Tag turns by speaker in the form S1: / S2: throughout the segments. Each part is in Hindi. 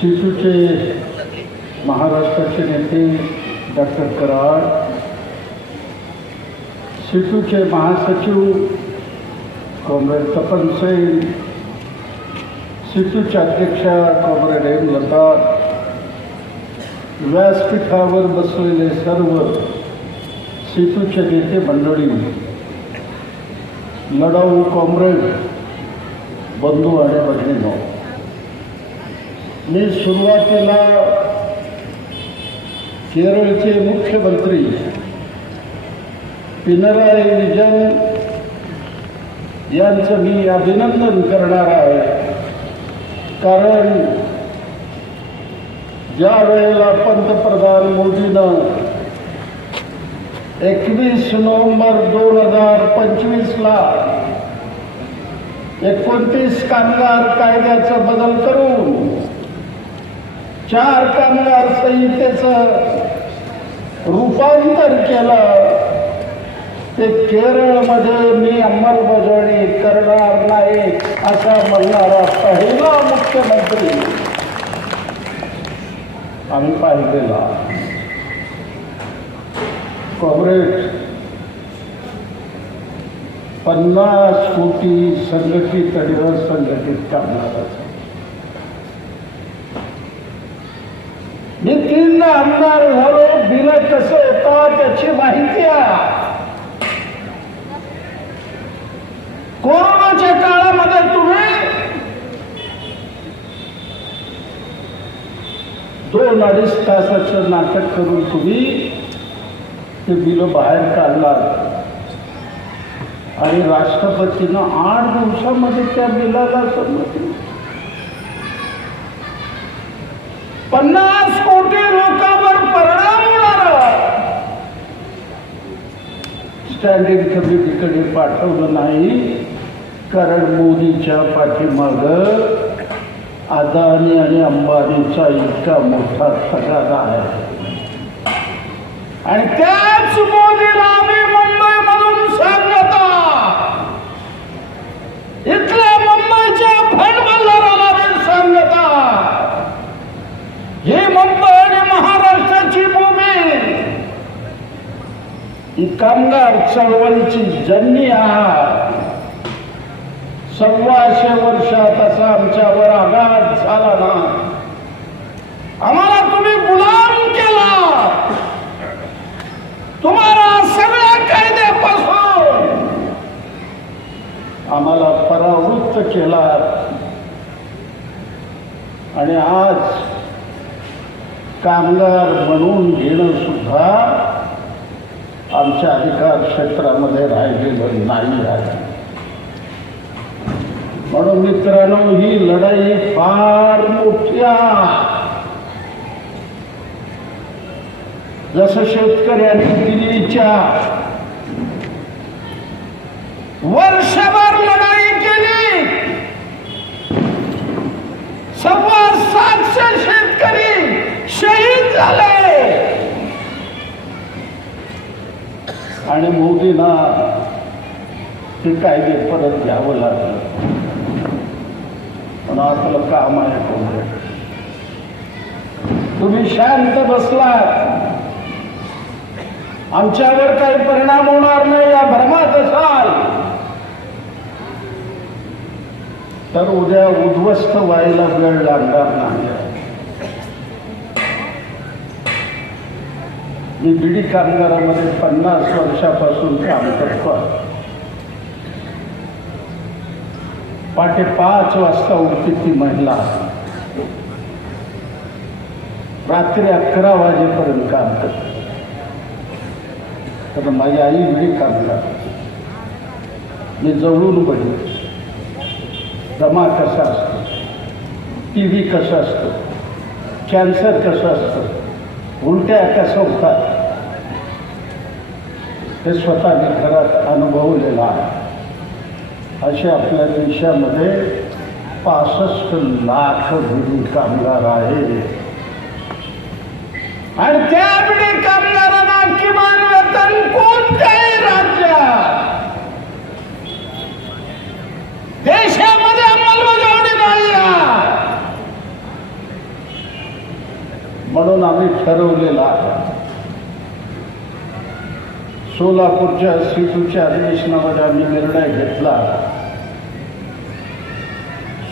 S1: शिशूचे महाराष्ट्राचे नेते डॉक्टर कराड, शिशूचे महासचिव कॉम्रेड तपन सेन शिशूच्या अध्यक्षा कॉम्रेड लता व्यासपीठावर बसलेले सर्व शिशूचे नेते मंडळी लढाऊ कॉम्रेड, बंधू आणि भगिनीनो. मी सुरुवातीला केरळचे मुख्यमंत्री पिनराई विजन यांचं मी अभिनंदन करणार आहे. कारण ज्या वेळेला पंतप्रधान मोदीनं एकवीस नोव्हेंबर दोन हजार पंचवीसला एकोणतीस कामगार कायद्याचा बदल करून चार कामगार संहितेचं रूपांतर केलं. ते केरळमध्ये मी अंमलबजावणी करणार नाही असा म्हणणारा पहिला मुख्यमंत्री आम्ही पाहिलेला. काँग्रेस पन्नास कोटी संघटित आणि असंघटित कामगाराचा मी तीन आमदार झालो बिलं कसं येतात त्याची माहिती आहे. कोरोनाच्या काळामध्ये तुम्ही दोन अडीच तासाचं नाटक करून तुम्ही ते बिलं बाहेर काढलात. आणि राष्ट्रपतीनं आठ दिवसामध्ये त्या बिलाला संमती पन्नास कोटी लोकांवर परिणाम होणार स्टँडिंग कमिटीकडे पाठवलं नाही. कारण मोदीच्या पाठीमाग अदानी आणि अंबानीचा इतका मोठा तगादा आहे. आणि त्याच मोदीला आम्ही मुंबईमधून सांगता इथल्या मुंबईच्या भांडवलदाराला मी सांगता ही मुंबई आणि महाराष्ट्राची भूमी ही कामगार चळवळीची जननी आहात सव्वाशे वर्षात असा आमच्यावर आघात झाला ना. आम्हाला तुम्ही गुलाम केला. तुम्हाला सगळ्या कायद्यापासून आम्हाला परावृत्त केला आणि आज कामगार म्हणून घेणं सुद्धा आमच्या अधिकार क्षेत्रामध्ये राहिलेलं नाही आहे. म्हणून मित्रांनो ही लढाई फार मोठ्या जसं शेतकऱ्यांनी दिल्लीच्या वर्षभर लढाई केली सव्वा सातशे शेतकरी शहीद झाले. आणि मोदींना ते कायदे परत घ्यावं लागलं. पण आपलं काम आहे काँग्रेस तुम्ही शांत बसलात. आमच्यावर काही परिणाम होणार नाही या भ्रमात असाल. तर उद्या उद्ध्वस्त व्हायला वेळ लागणार नाही. मी बीडी कामगारामध्ये पन्नास वर्षापासून काम करतो पाटे पाच वाजता उठते ती महिला. रात्री अकरा वाजेपर्यंत काम करते. तर माझी आई बीडी कामगार. मी जवळून बघितलं. दमा कसा असतो? टी व्ही कसा असतो? कॅन्सर कसं असतं? उलट्या कशा होतात? हे स्वतः घरात अनुभवलेलं आहे. असे आपल्या देशामध्ये पासष्ट लाख बिडी कामगार आहे. आणि त्या बिडी कामगारांना किमान वेतन कोणत्याही राज्यात? देशामध्ये अंमलबजावणी नाही म्हणून आम्ही ठरवलेला आहे सोलापूरच्या सीटूच्या अधिवेशनामध्ये आम्ही निर्णय घेतला.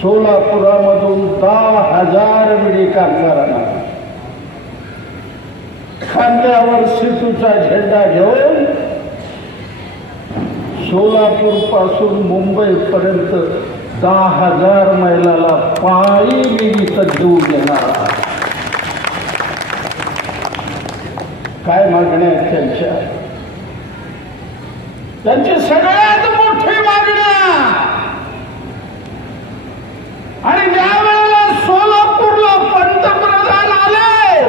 S1: सोलापुरामधून दहा हजार विडी कामगारांना खांद्यावर सेतूचा झेंडा घेऊन सोलापूरपासून मुंबईपर्यंत दहा हजार महिलाला पायी मी इथं देऊ देणार काय मागण्या आहेत त्यांच्या? त्यांची सगळ्यात मोठी मागण्या आणि ज्या वेळेला सोलापूरला पंतप्रधान आले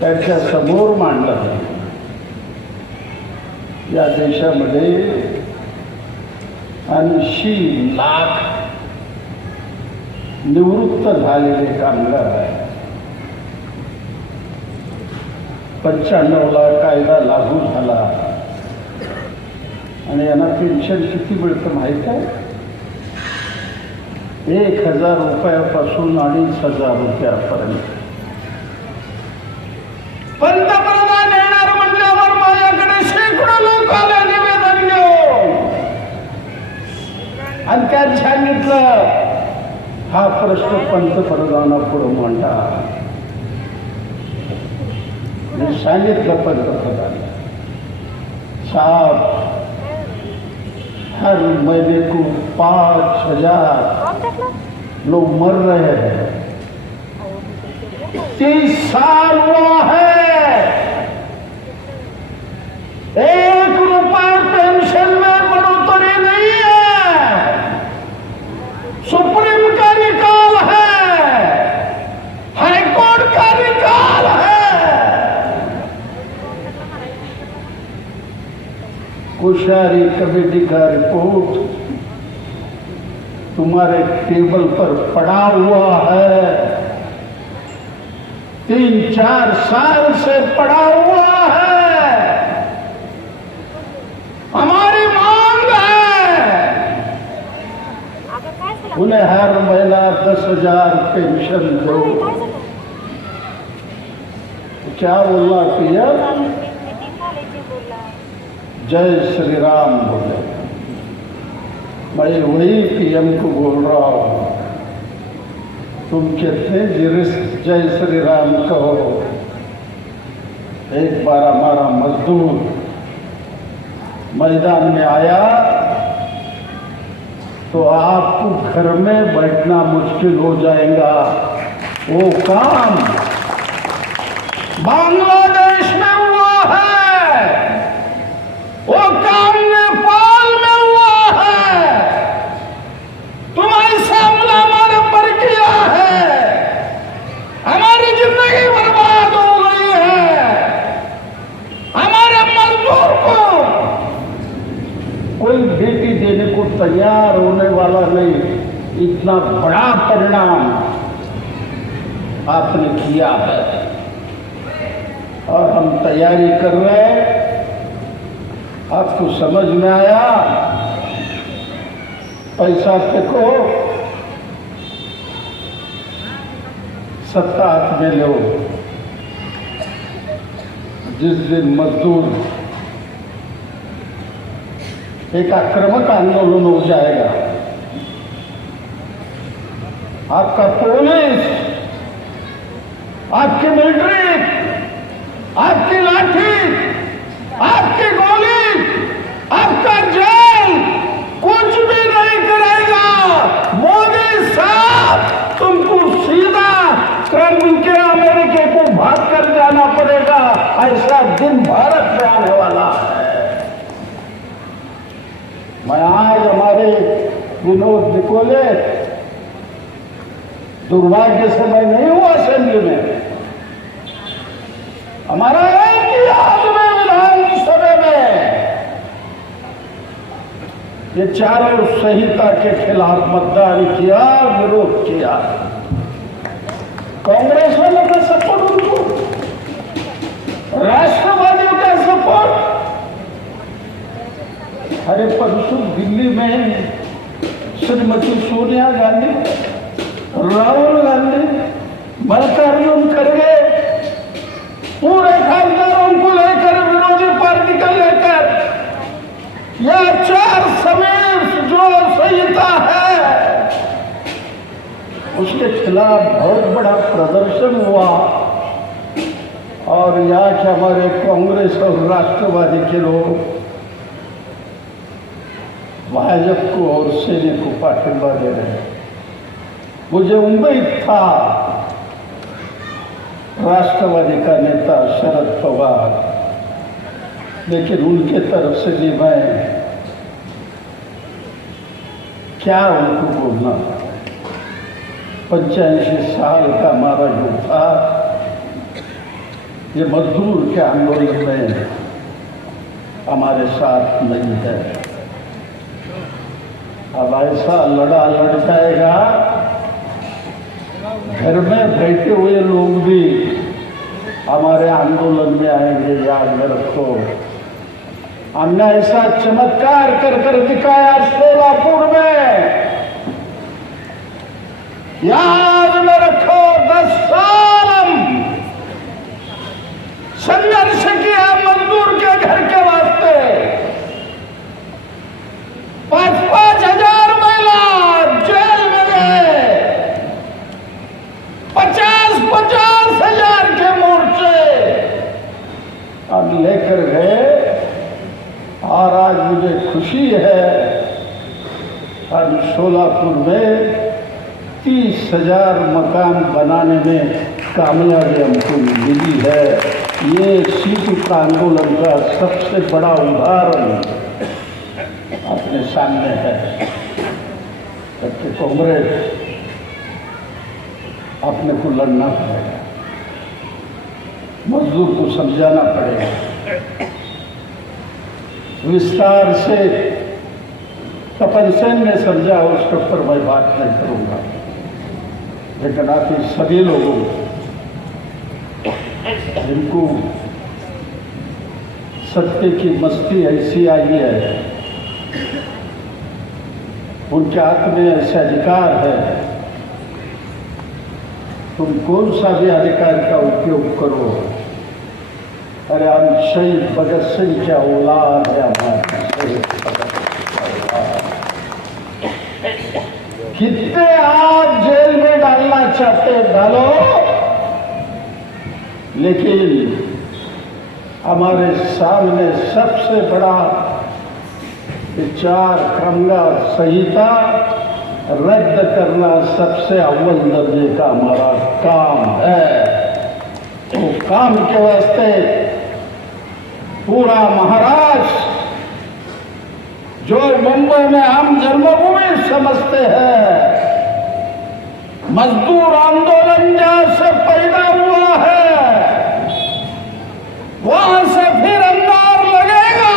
S1: त्याच्यासमोर मांडलं या देशामध्ये ऐंशी लाख निवृत्त झालेले कामगार आहेत. पंच्याण्णवला कायदा लागू झाला. आणि यांना पेन्शन किती मिळतं माहीत आहे? एक हजार रुपयापासून अडीच हजार रुपयापर्यंत. पंतप्रधान येणार म्हणल्यावर माझ्याकडे शेकडो लोक आले निवेदन घेऊन. आणि त्यात सांगितलं हा प्रश्न पंतप्रधानापुढे मांडा. मी सांगितलं पंतप्रधान साहब, हर महीने को पाँच हज़ार लोग मर रहे हैं। तीस साल हुआ है। एक रुपए पेंशन में बढ़ोतरी नहीं है सुप्रीम का निकाल है हाईकोर्ट का निकाल है कुशारी कमेटी का रिपोर्ट तुम्हारे टेबल पर पड़ा हुआ है। तीन, चार साल से पड़ा हुआ है। हमारी मांग है। उन्हें हर महिला दस हज़ार पेंशन दो। क्या बोलना पीएम जय श्री राम बोले मैं वही पीएम को बोल रहा हूँ। तुम कहते जिस जय श्री राम कहो। एक बार हमारा मजदूर मैदान में आया तो आपको घर में बैठना मुश्किल हो जाएगा। वो काम बांग्लादेश में हुआ है वो काम नेपाल में हुआ है तुम ऐसा हमला हमारे पर किया है हमारी ज़िंदगी बर्बाद हो गई है हमारे मजदूर को कोई बेटी देने को तैयार होने वाला नहीं इतना बड़ा परिणाम आपने किया है। और हम तैयारी कर रहे हैं। आपको समझ में आया। पैसा फेंको। सत्ता हाथ में लो। जिस दिन मजदूर एक आक्रमक आंदोलन हो जाएगा, आपका पुलिस आपकी मिलिट्री, आपकी लाठी, आपकी गोली, आपका जेल कुछ भी नहीं करेगा मोदी साहब, तुमको सीधा ट्रंप के अमेरिके को भाग कर जाना पड़ेगा। ऐसा दिन भारत में आने वाला है। मैं आज हमारे विनोद निकोले, दुर्भाग्य से मैं नहीं हुआ असेंबली में। हमारा एक ही आदमी विधानसभा में। ये चारों संहिता के खिलाफ मतदान किया, विरोध किया। कांग्रेस वालों का सपोर्ट उनको। राष्ट्रवादियों का सपोर्ट अरे परसों दिल्ली में श्रीमती सोनिया गांधी, राहुल गांधी मल्लिकार्जुन खड़गे। पूरे खानदारों को लेकर, विरोधी पार्टी को लेकर, यह चार समीर जो संहिता है, उसके खिलाफ बहुत बड़ा प्रदर्शन हुआ। और यहाँ के हमारे कांग्रेस और राष्ट्रवादी के लोग भाजपा को और सेने को पाठिंबा दे रहे मुझे उम्मीद था राष्ट्रवादी का नेता शरद पवार। लेकिन उनके तरफ़ से भी मैं क्या उनको बोलना? पंचायती साल का हमारा जो था ये मजदूर के आंदोलन में हमारे साथ नहीं है। अब ऐसा लड़ा लड़ जाएगा घर में बैठे हुए लोग भी हमारे आंदोलन में आएँगे, याद में रखो। हमने ऐसा चमत्कार कर कर दिखाया सोलापुर में। याद में रखो, दस साल हम संघर्ष किया मजदूर के घर के वास्ते पाँच पाँच हज़ार महिला जेल में गए पचास पचास हज़ार के मोर्चे अब लेकर गए और आज मुझे खुशी है। आज सोलापुर में तीस हज़ार मकान बनाने में कामयाबी हमको मिली है। ये सीटू का आंदोलन का सबसे बड़ा उदाहरण अपने सामने है। जबकि कांग्रेस अपने को लड़ना पड़ेगा। मजदूर को समझाना पड़ेगा। विस्तार से तपन सेन ने समझा उसके ऊपर मैं बात नहीं करूँगा। लेकिन आप ये सभी लोगों जिनको सत्य की मस्ती ऐसी आई है, उनके हाथ में ऐसे अधिकार है, तुम कौन सा भी अधिकार का उपयोग करो? अरे हम शहीद भगत सिंह के औलाद है हमारे। कितने आप जेल में डालना चाहते डालो लेकिन हमारे सामने सबसे बड़ा विचार क्रमगा संहिता रद्द करना सबसे अव्वल दर्जे का हमारा काम है तो काम के वास्ते पूरा महाराष्ट्र जो मुंबई में हम जन्मभूमि समझते हैं, मजदूर आंदोलन जहाँ से पैदा हुआ है, वहाँ से फिर अंगार लगेगा।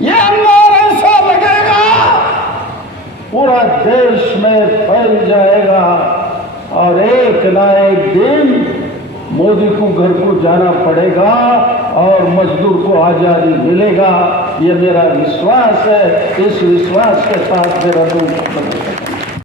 S1: ये अंगार ऐसा लगेगा, पूरा देश में फैल जाएगा और एक ना एक दिन मोदी को घर को जाना पड़ेगा। और मजदूर को आज़ादी मिलेगा, ये मेरा विश्वास है। इस विश्वास के साथ मेरा दूर